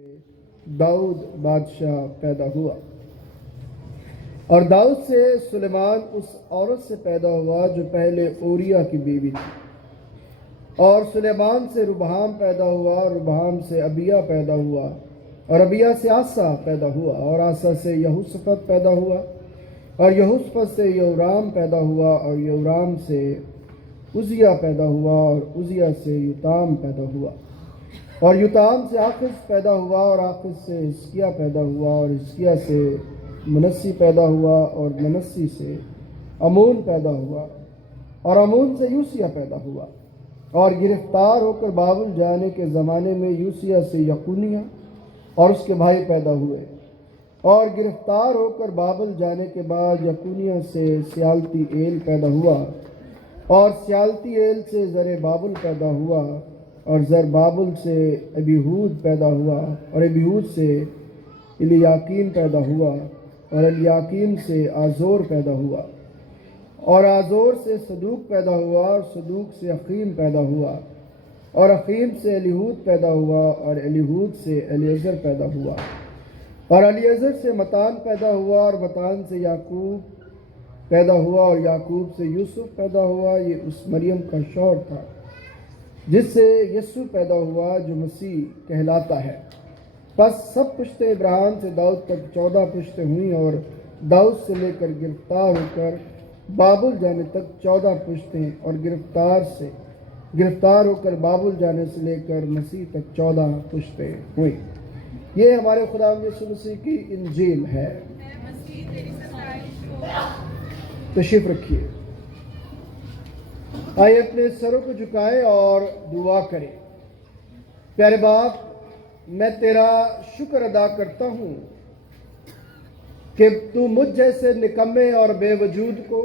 داؤد بادشاہ پیدا ہوا، اور داؤد سے سلیمان اس عورت سے پیدا ہوا جو پہلے اوریا کی بیوی تھی، اور سلیمان سے ربحام پیدا ہوا، ربحام سے ابیہ پیدا ہوا، اور ابیہ سے آسا پیدا ہوا، اور آسا سے یہوشافط پیدا ہوا، اور یہوشافط سے یورام پیدا ہوا، اور یورام سے عزیہ پیدا ہوا، اور عزیہ سے یوتام پیدا ہوا، اور یوتام سے آخز پیدا ہوا، اور آخز سے حزقیہ پیدا ہوا، اور حزقیہ سے منسی پیدا ہوا، اور منسی سے امون پیدا ہوا، اور امون سے یوسیہ پیدا ہوا، اور گرفتار ہو کر بابل جانے کے زمانے میں یوسیہ سے یقونیہ اور اس کے بھائی پیدا ہوئے، اور گرفتار ہو کر بابل جانے کے بعد یقونیہ سے سیالتی ایل پیدا ہوا، اور سیالتی ایل سے زر بابل پیدا ہوا، اور زر بابل سے ابیہود پیدا ہوا، اور ابیہود سے الیاکیم پیدا ہوا، اور الیاکیم سے آزور پیدا ہوا، اور آزور سے صدوق پیدا ہوا، اور صدوق سے اخیم پیدا ہوا، اور اخیم سے الیہود پیدا ہوا، اور الیہود سے الیعزر پیدا ہوا، اور الیعزر سے متان پیدا ہوا، اور متان سے یعقوب پیدا ہوا، اور یعقوب سے یوسف پیدا ہوا، یہ اس مریم کا شوہر تھا جس سے یسوع پیدا ہوا جو مسیح کہلاتا ہے۔ پس سب پشتیں ابراہیم سے داؤد تک 14 پشتیں ہوئیں، اور داؤد سے لے کر گرفتار ہو کر بابل جانے تک 14 پشتیں، اور گرفتار ہو کر بابل جانے سے لے کر مسیح تک 14 پشتیں ہوئیں۔ یہ ہمارے خدا یسوع مسیح کی انجیل ہے۔ تشریف رکھیے، آئیے اپنے سروں کو جھکائیں اور دعا کریں۔ پیارے باپ، میں تیرا شکر ادا کرتا ہوں کہ تو مجھ جیسے نکمے اور بے وجود کو،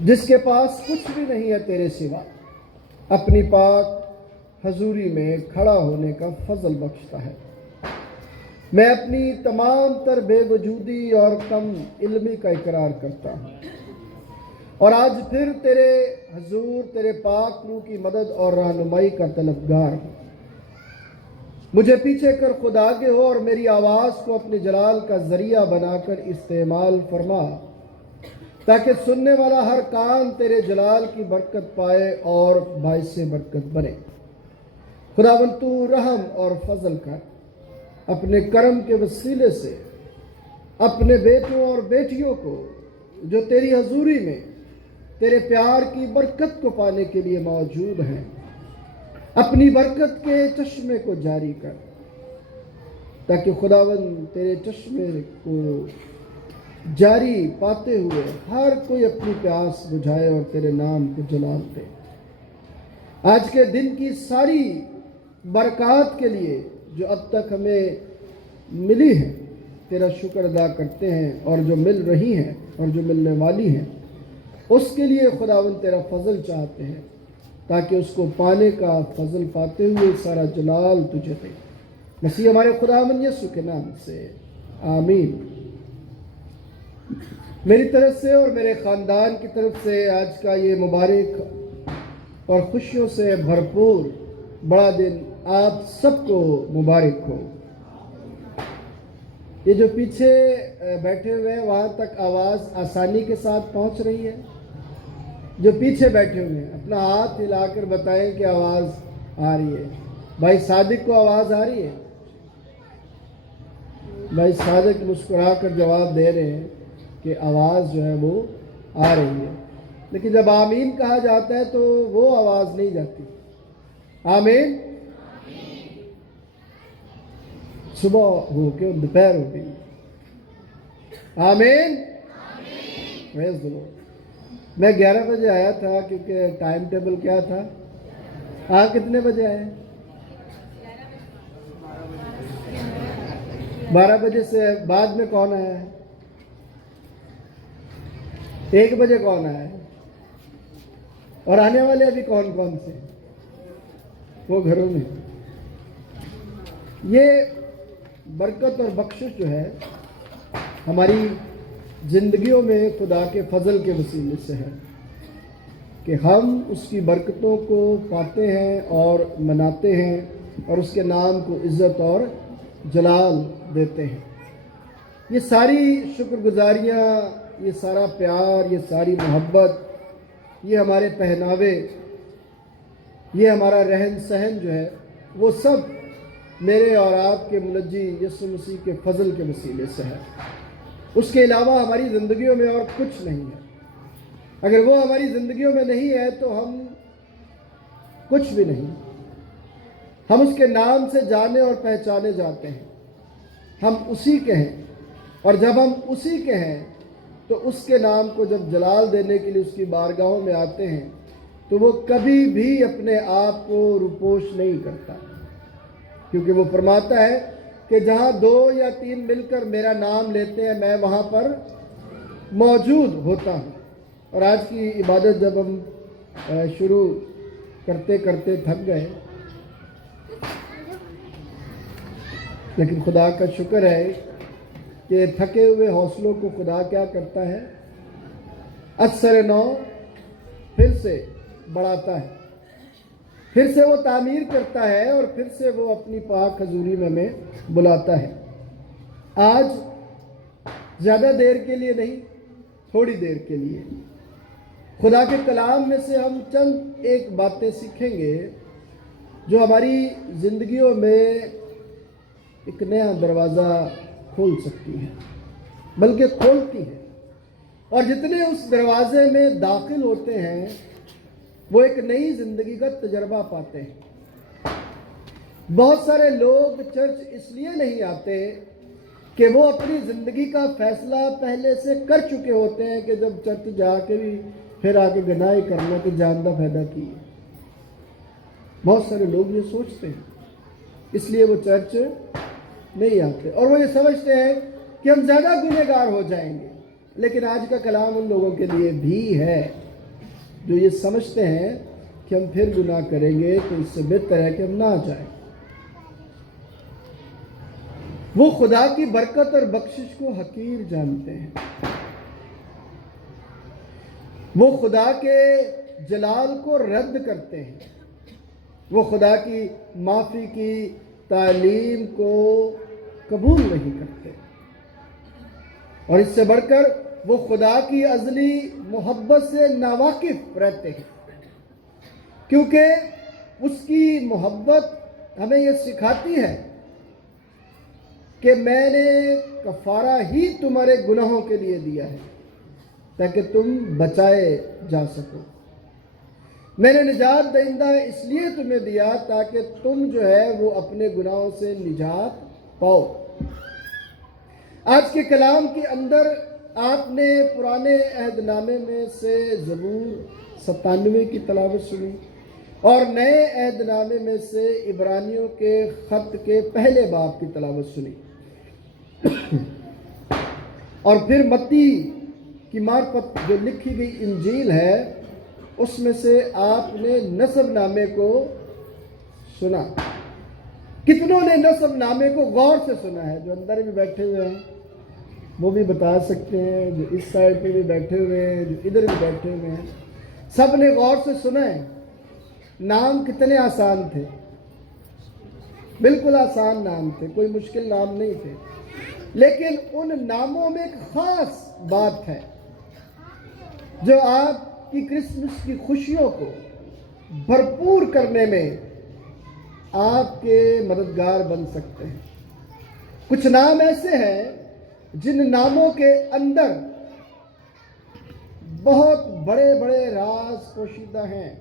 جس کے پاس کچھ بھی نہیں ہے تیرے سوا، اپنی پاک حضوری میں کھڑا ہونے کا فضل بخشتا ہے۔ میں اپنی تمام تر بے وجودی اور کم علمی کا اقرار کرتا ہوں، اور آج پھر تیرے حضور تیرے پاک روح کی مدد اور رہنمائی کا طلبگار ہوں۔ مجھے پیچھے کر خود آگے ہو، اور میری آواز کو اپنے جلال کا ذریعہ بنا کر استعمال فرما، تاکہ سننے والا ہر کان تیرے جلال کی برکت پائے اور باعث برکت بنے۔ خداوند تو رحم اور فضل کر، اپنے کرم کے وسیلے سے اپنے بیٹوں اور بیٹیوں کو جو تیری حضوری میں تیرے پیار کی برکت کو پانے کے لیے موجود ہیں، اپنی برکت کے چشمے کو جاری کر، تاکہ خداوند تیرے چشمے کو جاری پاتے ہوئے ہر کوئی اپنی پیاس بجھائے اور تیرے نام کو جلال دے۔ آج کے دن کی ساری برکات کے لیے جو اب تک ہمیں ملی ہیں، تیرا شکر ادا کرتے ہیں، اور جو مل رہی ہیں اور جو ملنے والی ہیں اس کے لیے خداوند تیرا فضل چاہتے ہیں، تاکہ اس کو پانے کا فضل پاتے ہوئے سارا جلال تجھے دے۔ مسیح ہمارے خداوند یسوع کے نام سے آمین۔ میری طرف سے اور میرے خاندان کی طرف سے آج کا یہ مبارک اور خوشیوں سے بھرپور بڑا دن آپ سب کو مبارک ہو۔ یہ جو پیچھے بیٹھے ہوئے ہیں وہاں تک آواز آسانی کے ساتھ پہنچ رہی ہے؟ جو پیچھے بیٹھے ہوئے ہیں اپنا ہاتھ ہلا کر بتائیں کہ آواز آ رہی ہے۔ بھائی صادق کو آواز آ رہی ہے؟ بھائی صادق مسکرا کر جواب دے رہے ہیں کہ آواز جو ہے وہ آ رہی ہے، لیکن جب آمین کہا جاتا ہے تو وہ آواز نہیں جاتی۔ آمین۔ صبح ہو کے دوپہر ہو گئی۔ آمین۔ پریز دی لارڈ۔ میں 11 بجے آیا تھا کیونکہ ٹائم ٹیبل کیا تھا۔ آپ کتنے بجے آئے؟ 12 بجے سے بعد میں کون آیا ہے؟ 1 بجے کون آیا ہے؟ اور آنے والے ابھی کون کون سے؟ وہ گھروں میں۔ یہ برکت اور بخشش جو ہے ہماری زندگیوں میں خدا کے فضل کے وسیلے سے ہے کہ ہم اس کی برکتوں کو پاتے ہیں اور مناتے ہیں اور اس کے نام کو عزت اور جلال دیتے ہیں۔ یہ ساری شکر گزاریاں، یہ سارا پیار، یہ ساری محبت، یہ ہمارے پہناوے، یہ ہمارا رہن سہن جو ہے، وہ سب میرے اور آپ کے منجی یسوع مسیح کے فضل کے وسیلے سے ہے۔ اس کے علاوہ ہماری زندگیوں میں اور کچھ نہیں ہے۔ اگر وہ ہماری زندگیوں میں نہیں ہے تو ہم کچھ بھی نہیں۔ ہم اس کے نام سے جانے اور پہچانے جاتے ہیں، ہم اسی کے ہیں، اور جب ہم اسی کے ہیں تو اس کے نام کو جب جلال دینے کے لیے اس کی بارگاہوں میں آتے ہیں تو وہ کبھی بھی اپنے آپ کو روپوش نہیں کرتا، کیونکہ وہ فرماتا ہے کہ جہاں 2 یا 3 مل کر میرا نام لیتے ہیں میں وہاں پر موجود ہوتا ہوں۔ اور آج کی عبادت جب ہم شروع کرتے کرتے تھک گئے، لیکن خدا کا شکر ہے کہ تھکے ہوئے حوصلوں کو خدا کیا کرتا ہے؟ اثر نو پھر سے بڑھاتا ہے، پھر سے وہ تعمیر کرتا ہے، اور پھر سے وہ اپنی پاک حضوری میں ہمیں بلاتا ہے۔ آج زیادہ دیر کے لیے نہیں، تھوڑی دیر کے لیے خدا کے کلام میں سے ہم چند ایک باتیں سیکھیں گے جو ہماری زندگیوں میں ایک نیا دروازہ کھول سکتی ہے، بلکہ کھولتی ہے، اور جتنے اس دروازے میں داخل ہوتے ہیں وہ ایک نئی زندگی کا تجربہ پاتے ہیں۔ بہت سارے لوگ چرچ اس لیے نہیں آتے کہ وہ اپنی زندگی کا فیصلہ پہلے سے کر چکے ہوتے ہیں کہ جب چرچ جا کے بھی پھر آ کے گناہ کرنا تو جاندہ پیدا کی۔ بہت سارے لوگ یہ سوچتے ہیں، اس لیے وہ چرچ نہیں آتے، اور وہ یہ سمجھتے ہیں کہ ہم زیادہ گنہگار ہو جائیں گے۔ لیکن آج کا کلام ان لوگوں کے لیے بھی ہے جو یہ سمجھتے ہیں کہ ہم پھر گناہ کریں گے تو اس سے بہتر ہے کہ ہم نہ جائیں۔ وہ خدا کی برکت اور بخشش کو حقیر جانتے ہیں، وہ خدا کے جلال کو رد کرتے ہیں، وہ خدا کی معافی کی تعلیم کو قبول نہیں کرتے، اور اس سے بڑھ کر وہ خدا کی ازلی محبت سے ناواقف رہتے ہیں، کیونکہ اس کی محبت ہمیں یہ سکھاتی ہے کہ میں نے کفارہ ہی تمہارے گناہوں کے لیے دیا ہے تاکہ تم بچائے جا سکو۔ میں نے نجات دہندہ اس لیے تمہیں دیا تاکہ تم جو ہے وہ اپنے گناہوں سے نجات پاؤ۔ آج کے کلام کے اندر آپ نے پرانے عہد نامے میں سے زبور 97 کی تلاوت سنی، اور نئے عہد نامے میں سے عبرانیوں کے خط کے پہلے باب کی تلاوت سنی، اور پھر متی کی معرفت جو لکھی گئی انجیل ہے اس میں سے آپ نے نسب نامے کو سنا۔ کتنوں نے نسب نامے کو غور سے سنا ہے؟ جو اندر بھی بیٹھے ہوئے ہیں وہ بھی بتا سکتے ہیں، جو اس سائڈ پہ بھی بیٹھے ہوئے ہیں، جو ادھر بھی بیٹھے ہوئے ہیں، سب نے غور سے سنا ہے۔ نام کتنے آسان تھے، بالکل آسان نام تھے، کوئی مشکل نام نہیں تھے، لیکن ان ناموں میں ایک خاص بات ہے جو آپ کی کرسمس کی خوشیوں کو بھرپور کرنے میں آپ کے مددگار بن سکتے ہیں۔ کچھ نام ایسے ہیں جن ناموں کے اندر بہت بڑے بڑے راز پوشیدہ ہیں۔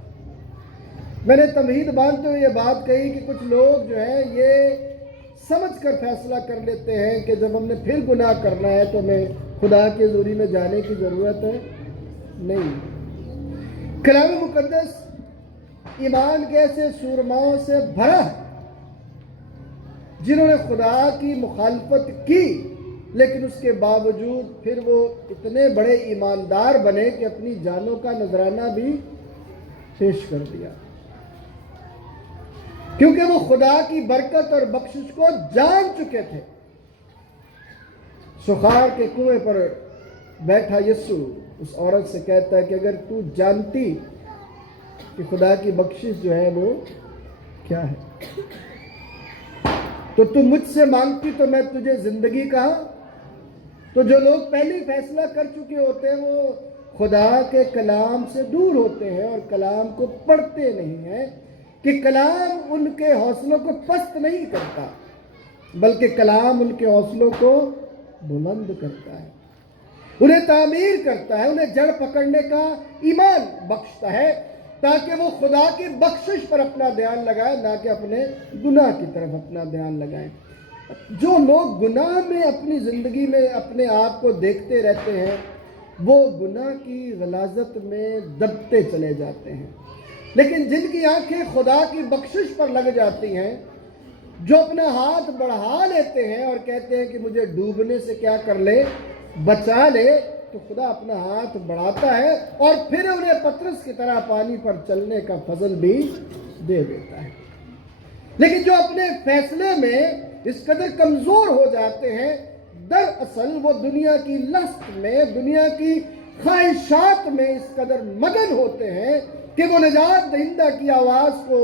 میں نے تمہید باندھتے ہوئے یہ بات کہی کہ کچھ لوگ جو ہے یہ سمجھ کر فیصلہ کر لیتے ہیں کہ جب ہم نے پھر گناہ کرنا ہے تو ہمیں خدا کے حضوری میں جانے کی ضرورت ہے نہیں۔ کلام مقدس ایمان کے ایسے سورماؤں سے بھرا ہے جنہوں نے خدا کی مخالفت کی، لیکن اس کے باوجود پھر وہ اتنے بڑے ایماندار بنے کہ اپنی جانوں کا نذرانہ بھی پیش کر دیا، کیونکہ وہ خدا کی برکت اور بخشش کو جان چکے تھے۔ سخار کے کنویں پر بیٹھا یسوع اس عورت سے کہتا ہے کہ اگر تو جانتی کہ خدا کی بخشش جو ہے وہ کیا ہے تو تم مجھ سے مانگتی تو میں تجھے زندگی کہا. تو جو لوگ پہلے فیصلہ کر چکے ہوتے ہیں وہ خدا کے کلام سے دور ہوتے ہیں اور کلام کو پڑھتے نہیں ہیں کہ کلام ان کے حوصلوں کو پست نہیں کرتا بلکہ کلام ان کے حوصلوں کو بلند کرتا ہے، انہیں تعمیر کرتا ہے، انہیں جڑ پکڑنے کا ایمان بخشتا ہے تاکہ وہ خدا کی بخشش پر اپنا دھیان لگائے، نہ کہ اپنے گناہ کی طرف اپنا دھیان لگائیں. جو لوگ گناہ میں اپنی زندگی میں اپنے آپ کو دیکھتے رہتے ہیں وہ گناہ کی غلاظت میں دبتے چلے جاتے ہیں، لیکن جن کی آنکھیں خدا کی بخشش پر لگ جاتی ہیں، جو اپنا ہاتھ بڑھا لیتے ہیں اور کہتے ہیں کہ مجھے ڈوبنے سے کیا کر لے، بچا لے، تو خدا اپنا ہاتھ بڑھاتا ہے اور پھر انہیں پترس کی طرح پانی پر چلنے کا فضل بھی دے دیتا ہے. لیکن جو اپنے فیصلے میں اس قدر کمزور ہو جاتے ہیں، دراصل وہ دنیا کی لست میں، دنیا کی خواہشات میں اس قدر مگن ہوتے ہیں کہ وہ نجات دہندہ کی آواز کو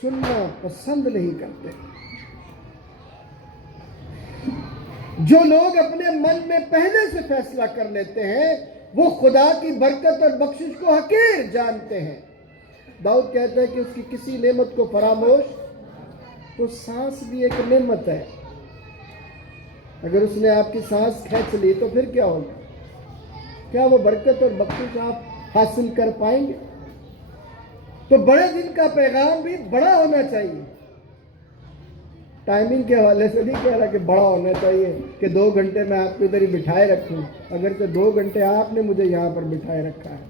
سننا پسند نہیں کرتے. جو لوگ اپنے من میں پہلے سے فیصلہ کر لیتے ہیں وہ خدا کی برکت اور بخشش کو حقیر جانتے ہیں. داؤد کہتا ہے کہ اس کی کسی نعمت کو فراموش، تو سانس بھی ایک نعمت ہے، اگر اس نے آپ کی سانس کھینچ لی تو پھر کیا ہوگا؟ کیا وہ برکت اور بخشش آپ حاصل کر پائیں گے؟ تو بڑے دن کا پیغام بھی بڑا ہونا چاہیے. ٹائمنگ کے حوالے سے نہیں کہہ رہا کہ بڑا ہونا چاہیے کہ 2 گھنٹے میں آپ کو ادھر ہی بٹھائے رکھوں، اگرچہ 2 گھنٹے آپ نے مجھے یہاں پر بٹھائے رکھا ہے.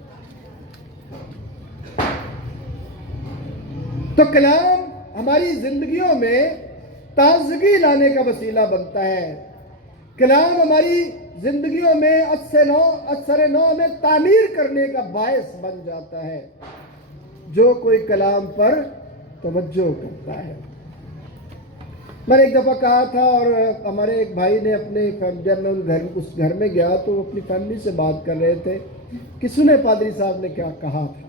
تو کلام ہماری زندگیوں میں تازگی لانے کا وسیلہ بنتا ہے. کلام ہماری زندگیوں میں اثر نو میں تعمیر کرنے کا باعث بن جاتا ہے جو کوئی کلام پر توجہ کرتا ہے. میں نے ایک دفعہ کہا تھا اور ہمارے ایک بھائی نے جب میں اس گھر میں گیا تو وہ اپنی فیملی سے بات کر رہے تھے کہ سنے پادری صاحب نے کیا کہا تھا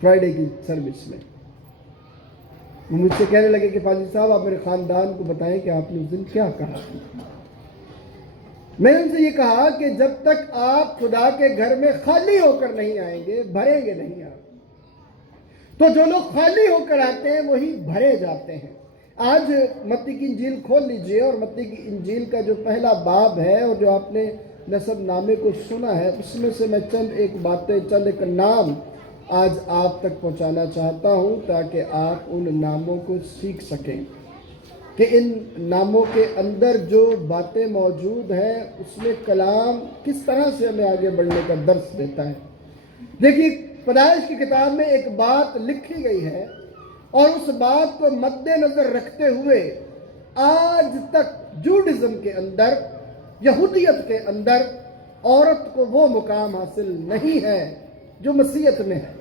فرائیڈے کی سروس میں. وہ مجھ سے کہنے لگے کہ پادری صاحب آپ میرے خاندان کو بتائیں کہ آپ نے اس دن کیا کہا. میں نے ان سے یہ کہا کہ جب تک آپ خدا کے گھر میں خالی ہو کر نہیں آئیں گے، بھریں گے نہیں آپ. تو جو لوگ خالی ہو کر آتے ہیں وہی بھرے جاتے ہیں. آج متی کی انجیل کھول لیجئے اور متی کی انجیل کا جو پہلا باب ہے اور جو آپ نے نسب نامے کو سنا ہے اس میں سے میں چند ایک نام آج آپ تک پہنچانا چاہتا ہوں تاکہ آپ ان ناموں کو سیکھ سکیں کہ ان ناموں کے اندر جو باتیں موجود ہیں اس میں کلام کس طرح سے ہمیں آگے بڑھنے کا درس دیتا ہے. دیکھیے پیدائش کی کتاب میں ایک بات لکھی گئی ہے اور اس بات کو مد نظر رکھتے ہوئے آج تک جوڈزم کے اندر، یہودیت کے اندر عورت کو وہ مقام حاصل نہیں ہے جو مسیحیت میں ہے.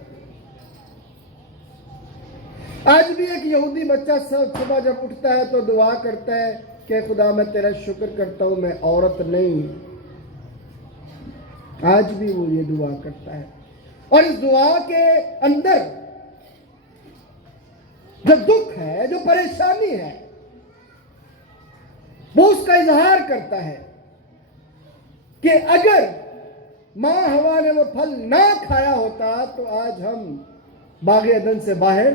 آج بھی ایک یہودی بچہ صبح جب اٹھتا ہے تو دعا کرتا ہے کہ خدا میں تیرا شکر کرتا ہوں میں عورت نہیں. آج بھی وہ یہ دعا کرتا ہے اور اس دعا کے اندر جو دکھ ہے، جو پریشانی ہے، وہ اس کا اظہار کرتا ہے کہ اگر ماں ہوا نے وہ پھل نہ کھایا ہوتا تو آج ہم باغ عدن سے باہر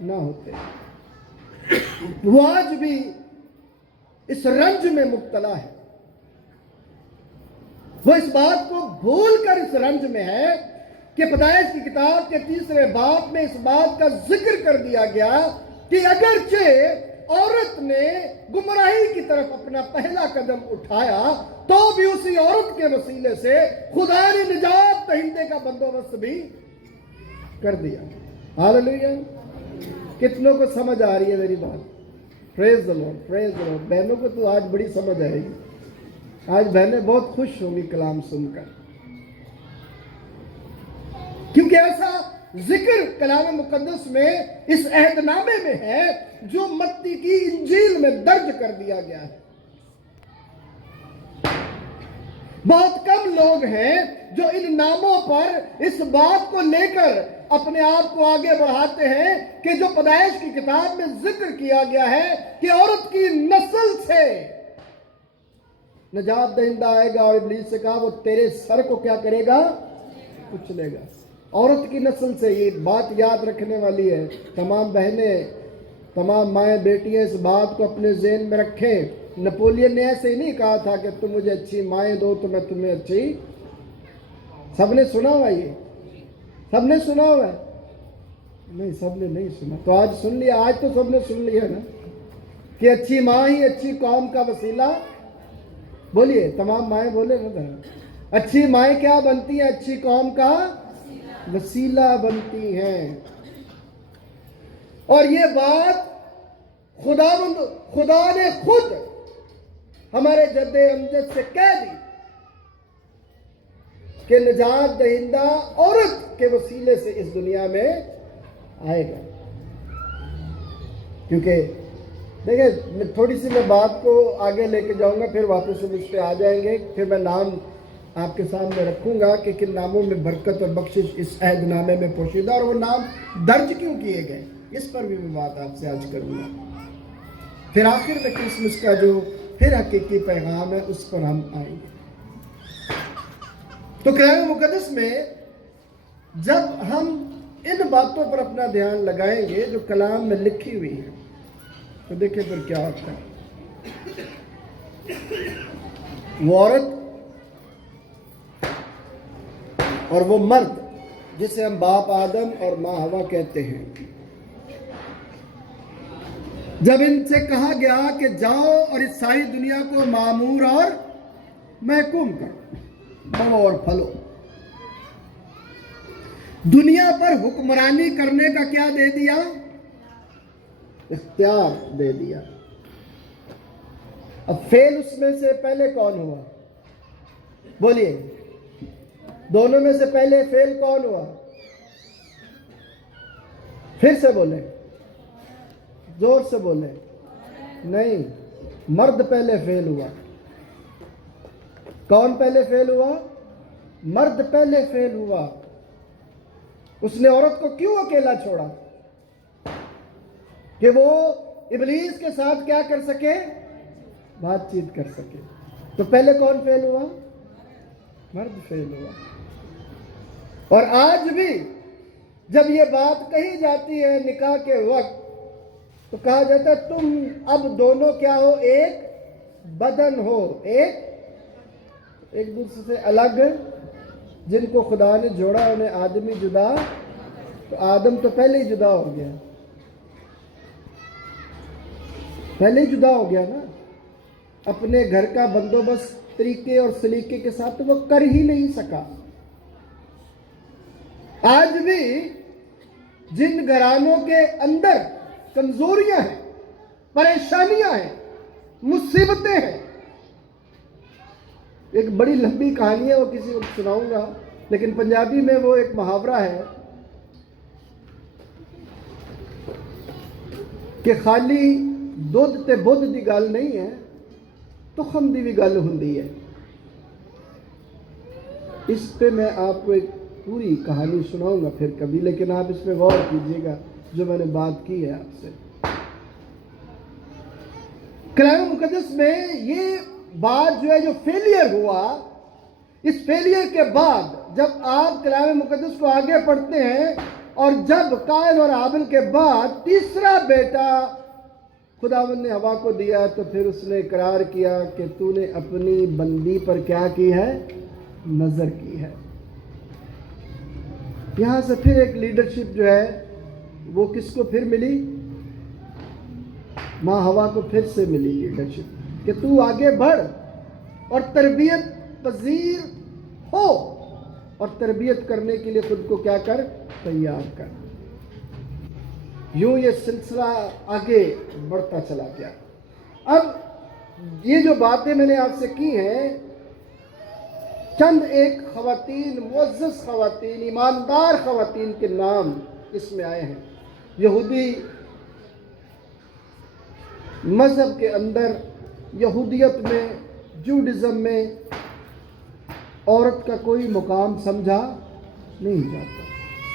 نہ ہوتے. وہ آج بھی اس رنج میں مبتلا ہے. وہ اس بات کو بھول کر اس رنج میں ہے کہ پیدائش کی کتاب کے 3 باب میں اس بات کا ذکر کر دیا گیا کہ اگرچہ عورت نے گمراہی کی طرف اپنا پہلا قدم اٹھایا تو بھی اسی عورت کے وسیلے سے خدا نے نجات دہندے کا بندوبست بھی کر دیا. ہاللیلویا. کتنوں کو سمجھ آ رہی ہے میری بات؟ پریز دی لارڈ، پریز دی لارڈ. بہنوں کو تو آج بڑی سمجھ آئے گی. آج بہنیں بہت خوش ہوں گی کلام سن کر، کیونکہ ایسا ذکر کلام مقدس میں اس عہد نامے میں ہے جو متی کی انجیل میں درج کر دیا گیا ہے. بہت کم لوگ ہیں جو ان ناموں پر اس بات کو لے کر اپنے آپ کو آگے بڑھاتے ہیں کہ جو پیدائش کی کتاب میں ذکر کیا گیا ہے کہ عورت کی نسل سے نجات دہندہ آئے گا، اور ابلیس سے کہا وہ تیرے سر کو کیا کرے گا؟ کچلے گا۔ عورت کی نسل سے، یہ بات یاد رکھنے والی ہے۔ تمام بہنیں، تمام مائیں بیٹیاں اس بات کو اپنے ذہن میں رکھیں۔ نپولین نے ایسے ہی نہیں کہا تھا کہ تم مجھے اچھی مائیں دو تو میں تمہیں اچھی۔ سب نے سنا ہوا، یہ سب نے سنا ہوا ہے؟ نہیں، سب نے نہیں سنا، تو آج سن لیا۔ آج تو سب نے سن لیا نا کہ اچھی ماں ہی اچھی قوم کا وسیلہ۔ بولیے، تمام مائیں بولے نا ذرا، اچھی مائیں کیا بنتی ہیں؟ اچھی قوم کا وسیلہ بنتی ہیں۔ اور یہ بات خدا نے خود ہمارے جد امجد سے کہہ دی کہ نجات دہندہ عورت کے وسیلے سے اس دنیا میں آئے گا۔ کیونکہ دیکھیں، تھوڑی سی میں بات کو آگے لے کے جاؤں گا، پھر واپس ہم اس پہ آ جائیں گے۔ پھر میں نام آپ کے سامنے رکھوں گا کہ کن ناموں میں برکت اور بخشش اس عہد نامے میں پوشیدہ، اور وہ نام درج کیوں کیے گئے، اس پر بھی میں بات آپ سے آج کروں گا۔ پھر آخر میں کرسمس کا جو پھر حقیقی پیغام ہے اس پر ہم آئیں گے۔ تو کلام مقدس میں جب ہم ان باتوں پر اپنا دھیان لگائیں گے جو کلام میں لکھی ہوئی ہے، تو دیکھیں پھر کیا ہوتا ہے۔ وہ عورت اور وہ مرد جسے ہم باپ آدم اور ماں ہوا کہتے ہیں، جب ان سے کہا گیا کہ جاؤ اور اس ساری دنیا کو معمور اور محکوم کرو، بڑھو اور پھلو، دنیا پر حکمرانی کرنے کا کیا دے دیا؟ اختیار دے دیا۔ اب فعل اس میں سے پہلے کون ہوا؟ بولیے، دونوں میں سے پہلے فعل کون ہوا؟ پھر سے بولیں، زور سے بولیں۔ نہیں، مرد پہلے فعل ہوا۔ کون پہلے فعل ہوا؟ مرد پہلے فعل ہوا۔ اس نے عورت کو کیوں اکیلا چھوڑا؟ کہ وہ ابلیس کے ساتھ کیا کر سکے؟ بات چیت کر سکے۔ تو پہلے کون فعل ہوا؟ مرد فعل ہوا۔ اور آج بھی جب یہ بات کہی جاتی ہے نکاح کے وقت، تو کہا جاتا ہے تم اب دونوں کیا ہو؟ ایک بدن ہو، ایک دوسرے سے الگ، جن کو خدا نے جوڑا انہیں آدمی جدا۔ تو آدم تو پہلے ہی جدا ہو گیا، پہلے ہی جدا ہو گیا نا۔ اپنے گھر کا بندوبست طریقے اور سلیقے کے ساتھ تو وہ کر ہی نہیں سکا۔ آج بھی جن گھرانوں کے اندر کمزوریاں ہیں، پریشانیاں ہیں، مصیبتیں ہیں، ایک بڑی لمبی کہانی ہے، وہ کسی وقت سناؤں گا، لیکن پنجابی میں وہ ایک محاورہ ہے کہ خالی دودھ تے بدھ دی گل نہیں ہے، تخم دی بھی گل ہوندی ہے۔ اس پہ میں آپ کو ایک پوری کہانی سناؤں گا پھر کبھی، لیکن آپ اس پہ غور کیجئے گا جو میں نے بات کی ہے آپ سے۔ کلام مقدس میں یہ بات جو ہے، جو فیلئر ہوا، اس فیلئر کے بعد جب آپ کلام مقدس کو آگے پڑھتے ہیں، اور جب قائن اور حابل کے بعد تیسرا بیٹا خداوند نے حوا کو دیا، تو پھر اس نے اقرار کیا کہ تو نے اپنی بندی پر کیا کی ہے؟ نظر کی ہے۔ یہاں سے پھر ایک لیڈرشپ جو ہے وہ کس کو پھر ملی؟ ماں حوا کو پھر سے ملی لیڈرشپ کہ تو آگے بڑھ اور تربیت پذیر ہو، اور تربیت کرنے کے لیے خود کو کیا کر؟ تیار کر۔ یوں یہ سلسلہ آگے بڑھتا چلا گیا۔ اب یہ جو باتیں میں نے آپ سے کی ہیں، چند ایک خواتین، معزز خواتین، ایماندار خواتین کے نام اس میں آئے ہیں۔ یہودی مذہب کے اندر، یہودیت میں، جوڈزم میں عورت کا کوئی مقام سمجھا نہیں جاتا۔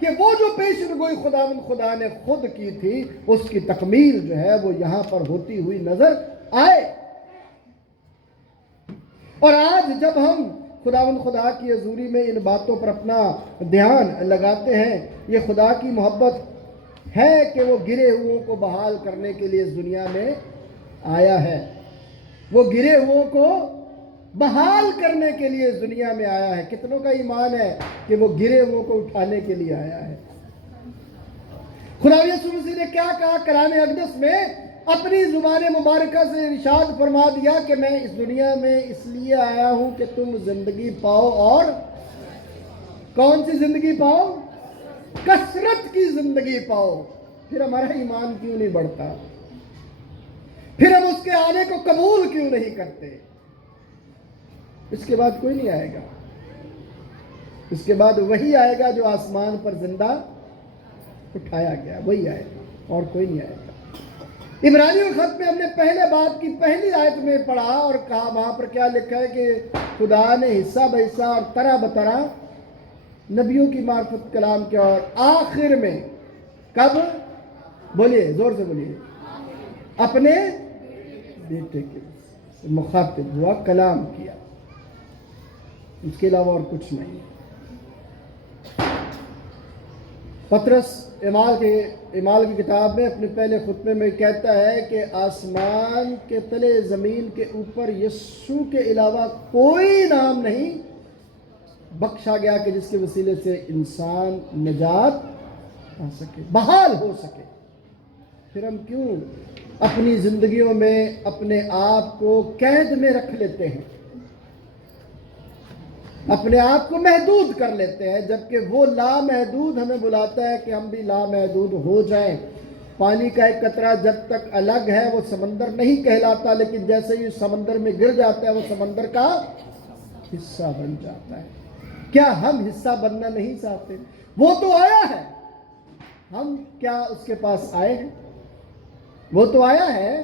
کہ وہ جو پیشن گوئی خدا نے خود کی تھی اس کی تکمیل جو ہے وہ یہاں پر ہوتی ہوئی نظر آئے۔ اور آج جب ہم خدا کی حضوری میں ان باتوں پر اپنا دھیان لگاتے ہیں، یہ خدا کی محبت ہے کہ وہ گرے ہوئوں کو بحال کرنے کے لیے اس دنیا میں آیا ہے، وہ گرے ہوئوں کو بحال کرنے کے لیے اس دنیا میں آیا ہے۔ کتنوں کا ایمان ہے کہ وہ گرے ہوئوں کو اٹھانے کے لیے آیا ہے؟ خدا یسوع مسیح نے کیا کہا کلام اقدس میں؟ اپنی زبان مبارکہ سے ارشاد فرما دیا کہ میں اس دنیا میں اس لیے آیا ہوں کہ تم زندگی پاؤ، اور کون سی زندگی پاؤ؟ کثرت کی زندگی پاؤ۔ پھر ہمارا ایمان کیوں نہیں بڑھتا؟ پھر ہم اس کے آنے کو قبول کیوں نہیں کرتے؟ اس کے بعد کوئی نہیں آئے گا، اس کے بعد وہی آئے گا جو آسمان پر زندہ اٹھایا گیا، وہی آئے گا اور کوئی نہیں آئے گا۔ عبرانیوں خط میں ہم نے پہلے باب کی پہلی آیت میں پڑھا اور کہا، وہاں پر کیا لکھا ہے کہ خدا نے حصہ بحصہ اور طرح بطرح نبیوں کی معرفت کلام کیا، اور آخر میں کب؟ بولیے، زور سے بولیے، اپنے بیٹے کے مخاطب ہوا، کلام کیا، اس کے علاوہ اور کچھ نہیں۔ پطرس اعمال کی کتاب میں اپنے پہلے خطبے میں کہتا ہے کہ آسمان کے تلے زمین کے اوپر یسوع کے علاوہ کوئی نام نہیں بخشا گیا کہ جس کے وسیلے سے انسان نجات پا سکے، بحال ہو سکے۔ پھر ہم کیوں اپنی زندگیوں میں اپنے آپ کو قید میں رکھ لیتے ہیں، اپنے آپ کو محدود کر لیتے ہیں، جبکہ وہ لامحدود ہمیں بلاتا ہے کہ ہم بھی لامحدود ہو جائیں۔ پانی کا ایک قطرہ جب تک الگ ہے وہ سمندر نہیں کہلاتا، لیکن جیسے ہی سمندر میں گر جاتا ہے وہ سمندر کا حصہ بن جاتا ہے۔ کیا ہم حصہ بننا نہیں چاہتے؟ وہ تو آیا ہے، ہم کیا اس کے پاس آئے ہیں؟ وہ تو آیا ہے،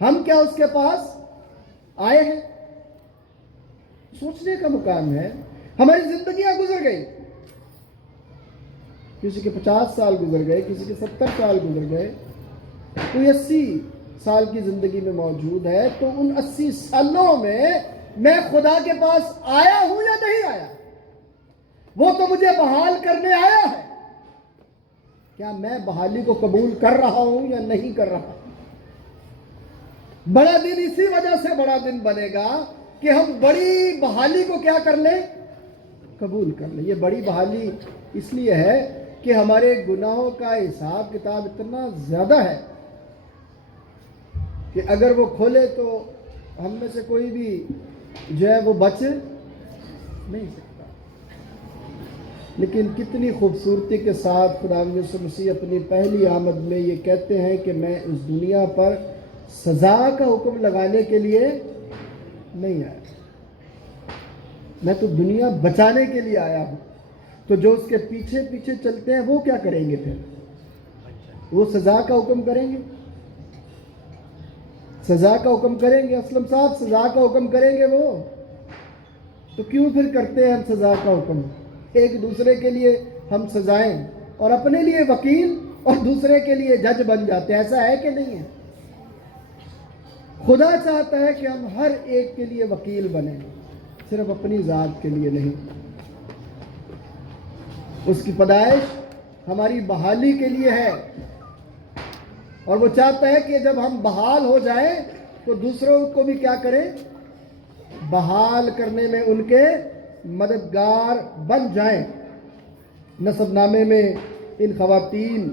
ہم کیا اس کے پاس آئے ہیں؟ سوچنے کا مقام ہے۔ ہماری زندگیاں گزر گئی، کسی کے 50 سال گزر گئے، کسی کے 70 سال گزر گئے، کوئی 80 سال کی زندگی میں موجود ہے، تو ان 80 سالوں میں خدا کے پاس آیا ہوں یا نہیں آیا؟ وہ تو مجھے بحال کرنے آیا ہے، کیا میں بحالی کو قبول کر رہا ہوں یا نہیں کر رہا؟ بڑا دن اسی وجہ سے بڑا دن بنے گا کہ ہم بڑی بحالی کو کیا کر لیں؟ قبول کر لیں۔ یہ بڑی بحالی اس لیے ہے کہ ہمارے گناہوں کا حساب کتاب اتنا زیادہ ہے کہ اگر وہ کھولے تو ہم میں سے کوئی بھی جو ہے وہ بچ نہیں سکتا۔ لیکن کتنی خوبصورتی کے ساتھ خدا یسوع مسیح اپنی پہلی آمد میں یہ کہتے ہیں کہ میں اس دنیا پر سزا کا حکم لگانے کے لیے نہیں آیا، میں تو دنیا بچانے کے لیے آیا ہوں۔ تو جو اس کے پیچھے پیچھے چلتے ہیں وہ کیا کریں گے؟ پھر وہ سزا کا حکم کریں گے، سزا کا حکم کریں گے۔ اسلم صاحب سزا کا حکم کریں گے وہ تو کیوں پھر کرتے ہیں ہم سزا کا حکم؟ ایک دوسرے کے لیے ہم سزائیں اور اپنے لیے وکیل اور دوسرے کے لیے جج بن جاتے ہیں، ایسا ہے کہ نہیں ہے؟ خدا چاہتا ہے کہ ہم ہر ایک کے لیے وکیل بنیں، صرف اپنی ذات کے لیے نہیں۔ اس کی پیدائش ہماری بحالی کے لیے ہے، اور وہ چاہتا ہے کہ جب ہم بحال ہو جائیں تو دوسروں کو بھی کیا کریں؟ بحال کرنے میں ان کے مددگار بن جائیں۔ نسب نامے میں ان خواتین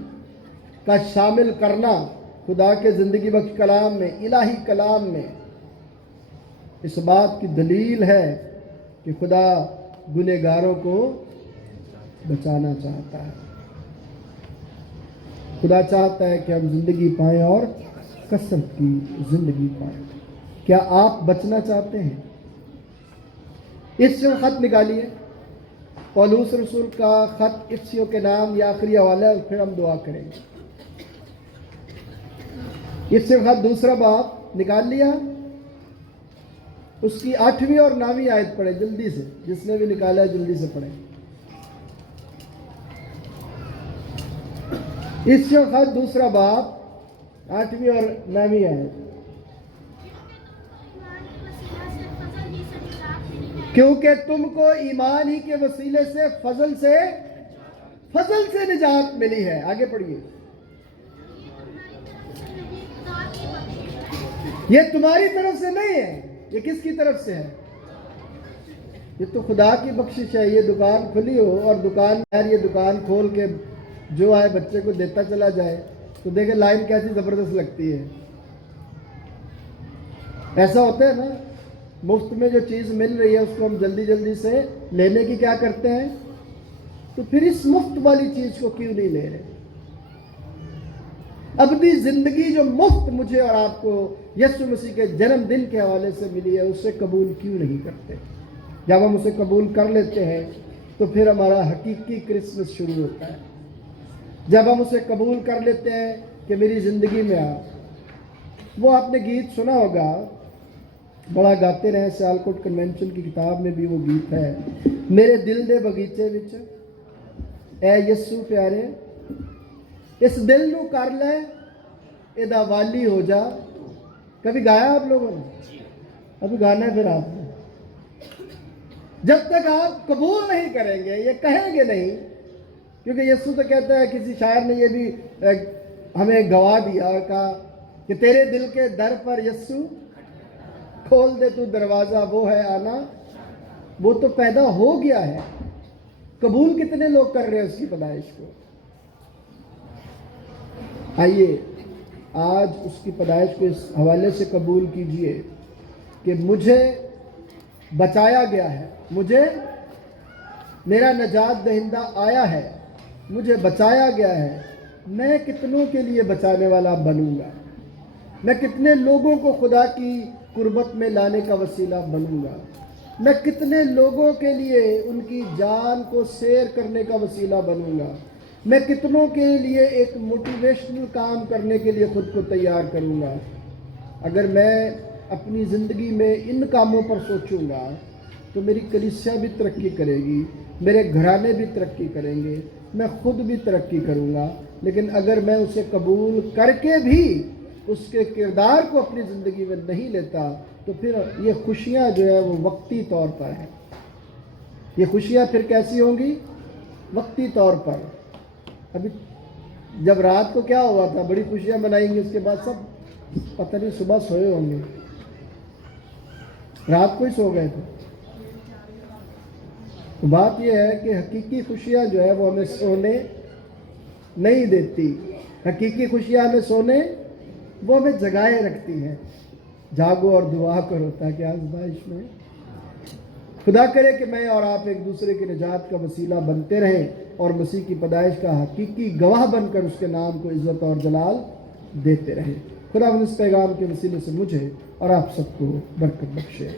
کا شامل کرنا خدا کے زندگی بخش کلام میں، الہی کلام میں، اس بات کی دلیل ہے کہ خدا گنہگاروں کو بچانا چاہتا ہے۔ خدا چاہتا ہے کہ ہم زندگی پائیں اور کثرت کی زندگی پائیں۔ کیا آپ بچنا چاہتے ہیں؟ اس سے خط نکالیے، پولوس رسول کا خط افسیوں کے نام، یہ آخری حوالہ ہے، پھر ہم دعا کریں گے۔ اس سے خط دوسرا باب نکال لیا، اس کی 8ویں اور 9ویں آیت پڑھیں جلدی سے، جس نے بھی نکالا ہے جلدی سے پڑھیں۔ اس کا خط دوسرا باب 8ویں اور 9ویں آیت. کیونکہ تم کو ایمان ہی کے وسیلے سے فضل سے نجات ملی ہے. آگے پڑھیے. یہ تمہاری طرف سے نہیں ہے. یہ کس کی طرف سے ہے؟ یہ تو خدا کی بخشش ہے. یہ دکان کھلی ہو اور یہ دکان کھول کے جو آئے بچے کو دیتا چلا جائے تو دیکھیں لائن کیسی زبردست لگتی ہے. ایسا ہوتا ہے نا، مفت میں جو چیز مل رہی ہے اس کو ہم جلدی سے لینے کی کیا کرتے ہیں؟ تو پھر اس مفت والی چیز کو کیوں نہیں لے رہے؟ ابدی زندگی جو مفت مجھے اور آپ کو یسوع مسیح کے جنم دن کے حوالے سے ملی ہے، اسے قبول کیوں نہیں کرتے؟ جب ہم اسے قبول کر لیتے ہیں تو پھر ہمارا حقیقی کرسمس شروع ہوتا ہے. جب ہم اسے قبول کر لیتے ہیں کہ میری زندگی میں آ. وہ آپ نے گیت سنا ہوگا، بڑا گاتے رہے، سیالکوٹ کنونشن کی کتاب میں بھی وہ گیت ہے. میرے دل دے بغیچے وچ اے یسوع پیارے، اس دل نو کر لے ادا والی ہو جا. کبھی گایا آپ لوگوں نے؟ ابھی گانا ہے پھر آپ نے. جب تک آپ قبول نہیں کریں گے، یہ کہیں گے نہیں، کیونکہ یسوع تو کہتا ہے، کسی شاعر نے یہ بھی ہمیں گوا دیا اور کہا کہ تیرے دل کے در پر یسوع کھول دے تو دروازہ، وہ ہے آنا. وہ تو پیدا ہو گیا ہے. قبول کتنے لوگ کر رہے ہیں اس کی پیدائش کو؟ آئیے آج اس کی پیدائش کو اس حوالے سے قبول کیجئے کہ مجھے بچایا گیا ہے، مجھے میرا نجات دہندہ آیا ہے، مجھے بچایا گیا ہے. میں کتنوں کے لیے بچانے والا بنوں گا؟ میں کتنے لوگوں کو خدا کی قربت میں لانے کا وسیلہ بنوں گا؟ میں کتنے لوگوں کے لیے ان کی جان کو سیر کرنے کا وسیلہ بنوں گا؟ میں کتنوں کے لیے ایک موٹیویشنل کام کرنے کے لیے خود کو تیار کروں گا؟ اگر میں اپنی زندگی میں ان کاموں پر سوچوں گا تو میری کلیسیا بھی ترقی کرے گی، میرے گھرانے بھی ترقی کریں گے، میں خود بھی ترقی کروں گا. لیکن اگر میں اسے قبول کر کے بھی اس کے کردار کو اپنی زندگی میں نہیں لیتا تو پھر یہ خوشیاں جو ہے وہ وقتی طور پر ہیں. یہ خوشیاں پھر کیسی ہوں گی؟ وقتی طور پر. ابھی جب رات کو کیا ہوا تھا؟ بڑی خوشیاں منائیں گے، اس کے بعد سب پتہ نہیں صبح سوئے ہوں گے. رات کو ہی سو گئے تھے. بات یہ ہے کہ حقیقی خوشیاں جو ہے وہ ہمیں سونے نہیں دیتی. حقیقی خوشیاں ہمیں سونے، وہ ہمیں جگائے رکھتی ہیں. جاگو اور دعا کرو تاکہ آزمائش میں. خدا کرے کہ میں اور آپ ایک دوسرے کی نجات کا وسیلہ بنتے رہیں اور مسیح کی پیدائش کا حقیقی گواہ بن کر اس کے نام کو عزت اور جلال دیتے رہیں. خدا اس پیغام کے وسیلے سے مجھے اور آپ سب کو برکت بخشے.